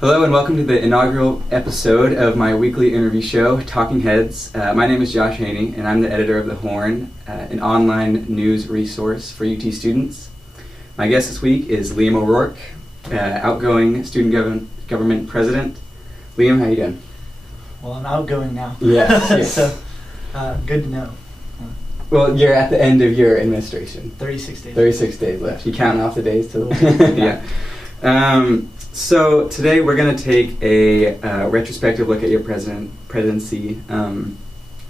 Hello and welcome to the inaugural episode of my weekly interview show, Talking Heads. My name is Josh Haney and I'm the editor of The Horn, an online news resource for UT students. My guest this week is Liam O'Rourke, outgoing student government president. Liam, how you doing? Well, I'm outgoing now. Yes. So, good to know. Well, you're at the end of your administration. 36 days. 36 days left. You counting off the days till? Yeah. So today we're going to take a retrospective look at your presidency.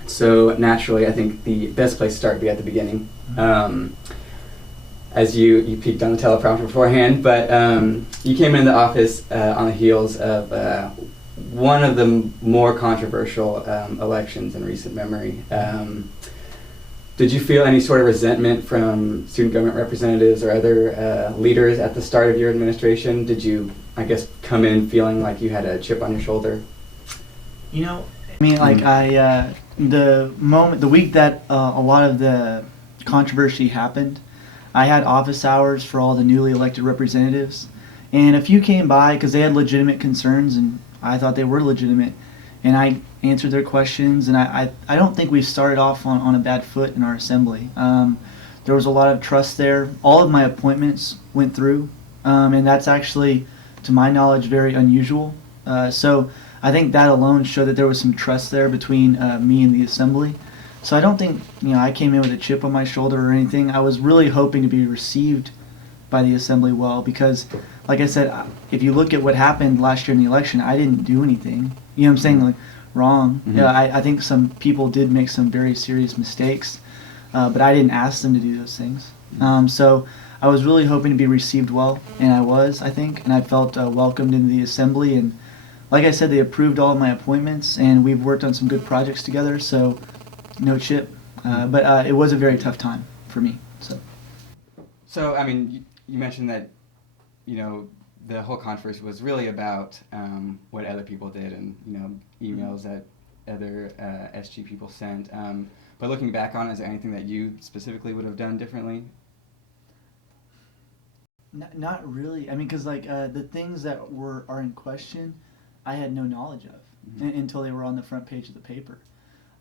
So naturally, I think the best place to start would be at the beginning. As you peeked on the teleprompter beforehand, but you came into office on the heels of one of the more controversial elections in recent memory. Did you feel any sort of resentment from student government representatives or other leaders at the start of your administration? Did you, I guess, come in feeling like you had a chip on your shoulder? You know, I mean, like the week that a lot of the controversy happened, I had office hours for all the newly elected representatives, and a few came by because they had legitimate concerns, and I thought they were legitimate, and I answered their questions, and I don't think we started off on a bad foot in our assembly. There was a lot of trust there. All of my appointments went through, and that's actually, to my knowledge, very unusual. So I think that alone showed that there was some trust there between me and the assembly. So I don't think I came in with a chip on my shoulder or anything. I was really hoping to be received by the assembly well because, like I said, if you look at what happened last year in the election, I didn't do anything. You know what I'm saying? Like, wrong. Mm-hmm. Yeah, I think some people did make some very serious mistakes, but I didn't ask them to do those things. So I was really hoping to be received well, and I was, I think, and I felt welcomed into the assembly. And like I said, they approved all of my appointments, and we've worked on some good projects together, so no chip. But it was a very tough time for me. So I mean, you mentioned that, the whole controversy was really about what other people did and, emails that other SG people sent. But looking back on it, is there anything that you specifically would have done differently? Not really. I mean, because the things that are in question, I had no knowledge of until they were on the front page of the paper.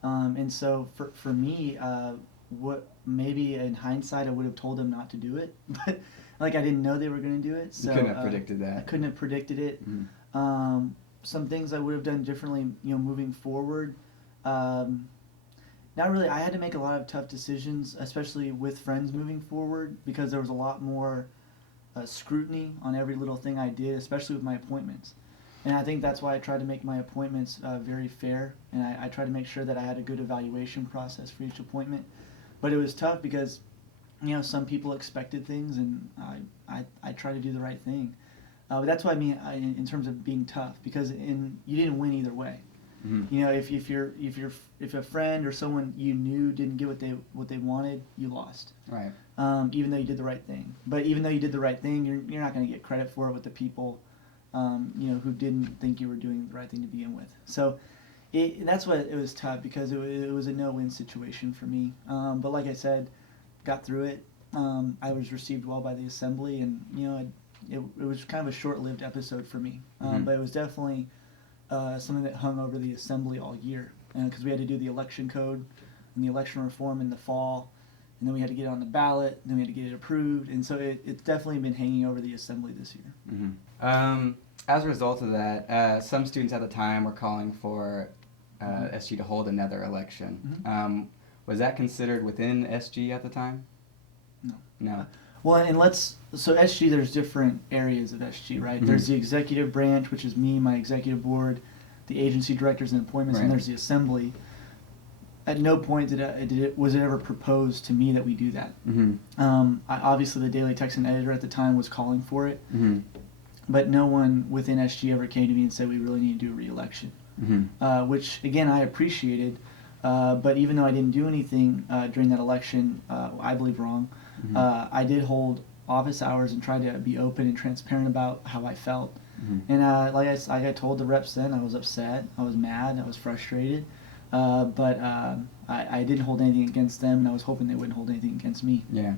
And so for me, what maybe in hindsight I would have told them not to do it, but I didn't know they were going to do it. So you couldn't have predicted that. I couldn't have predicted it. Mm-hmm. Some things I would have done differently, moving forward. Not really. I had to make a lot of tough decisions, especially with friends moving forward, because there was a lot more scrutiny on every little thing I did, especially with my appointments. And I think that's why I tried to make my appointments very fair, and I tried to make sure that I had a good evaluation process for each appointment. But it was tough because, some people expected things, and I tried to do the right thing. But that's what I mean in terms of being tough, because you didn't win either way. Mm-hmm. If a friend or someone you knew didn't get what they wanted, you lost. Right. Even though you did the right thing. But even though you did the right thing, you're not going to get credit for it with the people who didn't think you were doing the right thing to begin with. So that's why it was tough, because it was a no-win situation for me. But like I said, got through it. I was received well by the assembly, and it was kind of a short-lived episode for me. But it was definitely something that hung over the assembly all year, because we had to do the election code and the election reform in the fall, and then we had to get it on the ballot, and then we had to get it approved, and so it's definitely been hanging over the assembly this year. Mm-hmm. As a result of that, some students at the time were calling for SG to hold another election. Mm-hmm. Was that considered within SG at the time? No. Well, and so SG, there's different areas of SG, right? Mm-hmm. There's the executive branch, which is me, my executive board, the agency directors and appointments, right. And there's the assembly. At no point was it ever proposed to me that we do that. Mm-hmm. Obviously, the Daily Texan editor at the time was calling for it, mm-hmm. But no one within SG ever came to me and said we really need to do a re-election, mm-hmm. Which, again, I appreciated. But even though I didn't do anything during that election, I believe wrong, mm-hmm. I did hold office hours and tried to be open and transparent about how I felt. Mm-hmm. And like I told the reps then, I was upset, I was mad, I was frustrated. But I didn't hold anything against them, and I was hoping they wouldn't hold anything against me. Yeah.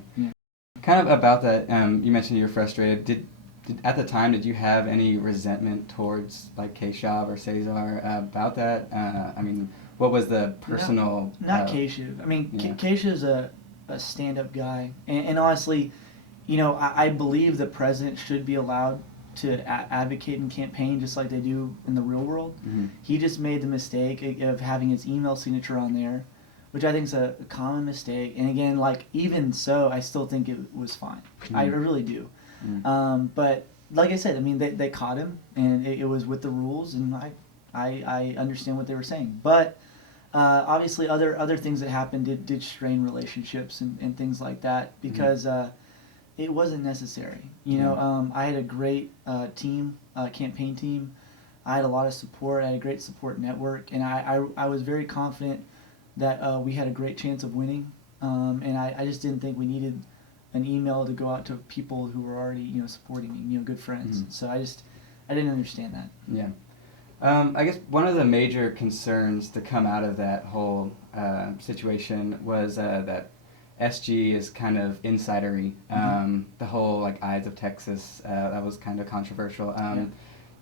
Kind of about that, you mentioned you were frustrated. Did at the time, did you have any resentment towards like Keshav or Cesar about that? I mean, what was the personal? Not Keshav. I mean, Yeah. Keshav's a stand-up guy, and honestly, I believe the president should be allowed to advocate and campaign just like they do in the real world. Mm-hmm. He just made the mistake of having his email signature on there, which I think is a common mistake. And again, like even so, I still think it was fine. Mm-hmm. I really do. Mm-hmm. But like I said, I mean, they caught him, and it was with the rules, and I understand what they were saying. But obviously, other things that happened did strain relationships and things like that because it wasn't necessary. I had a great campaign team. I had a lot of support. I had a great support network, and I was very confident that we had a great chance of winning. And I just didn't think we needed an email to go out to people who were already supporting me, good friends. Mm-hmm. So I didn't understand that. Yeah. I guess one of the major concerns to come out of that whole situation was that SG is kind of insidery. Mm-hmm. The whole like Eyes of Texas, that was kind of controversial. Yeah.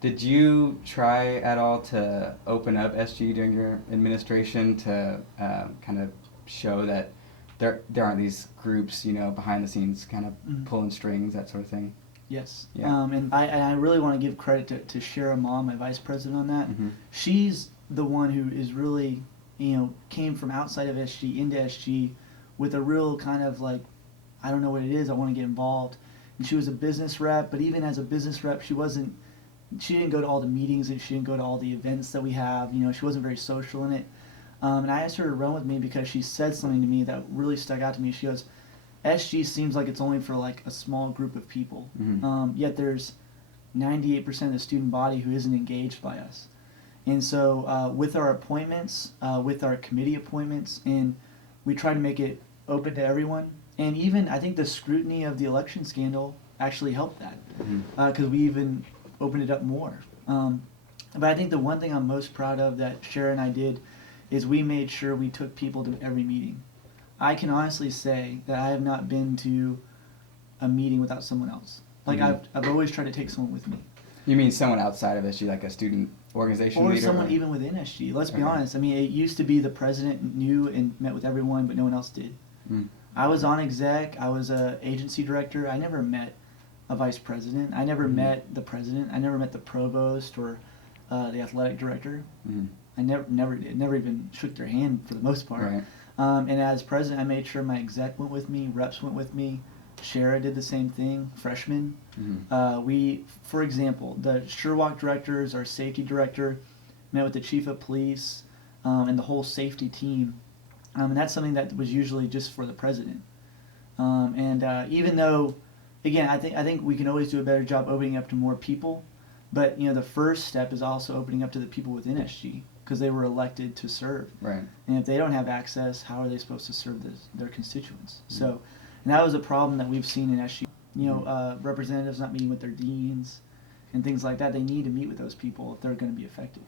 Did you try at all to open up SG during your administration to kind of show that there aren't these groups, behind the scenes kind of pulling strings, that sort of thing? Yes. Yeah. And I really want to give credit to Shara Mom, my vice president, on that. Mm-hmm. She's the one who is really, came from outside of SG into SG with a real kind of like, I don't know what it is, I want to get involved. And she was a business rep, but even as a business rep, she didn't go to all the meetings, and she didn't go to all the events that we have. She wasn't very social in it. And I asked her to run with me because she said something to me that really stuck out to me. She goes, SG seems like it's only for like a small group of people. Mm-hmm. Yet there's 98% of the student body who isn't engaged by us. And so with our appointments, with our committee appointments, and we try to make it open to everyone. And even I think the scrutiny of the election scandal actually helped that because we even opened it up more. But I think the one thing I'm most proud of that Shara and I did is we made sure we took people to every meeting. I can honestly say that I have not been to a meeting without someone else. Like I've always tried to take someone with me. You mean someone outside of SG, like a student organization or leader? Someone even within SG. Let's be honest. I mean, it used to be the president knew and met with everyone, but no one else did. I was on exec. I was a agency director. I never met a vice president. I never met the president. I never met the provost or the athletic director. I never did. Never even shook their hand for the most part. Right. And as president, I made sure my exec went with me, reps went with me. Shara did the same thing, freshmen. We, for example, the SureWalk directors, our safety director, met with the chief of police and the whole safety team. And that's something that was usually just for the president. Even though, again, I think we can always do a better job opening up to more people. But the first step is also opening up to the people within SG because they were elected to serve. Right. And if they don't have access, how are they supposed to serve their constituents? So, and that was a problem that we've seen in SG. Representatives not meeting with their deans and things like that. They need to meet with those people if they're going to be effective.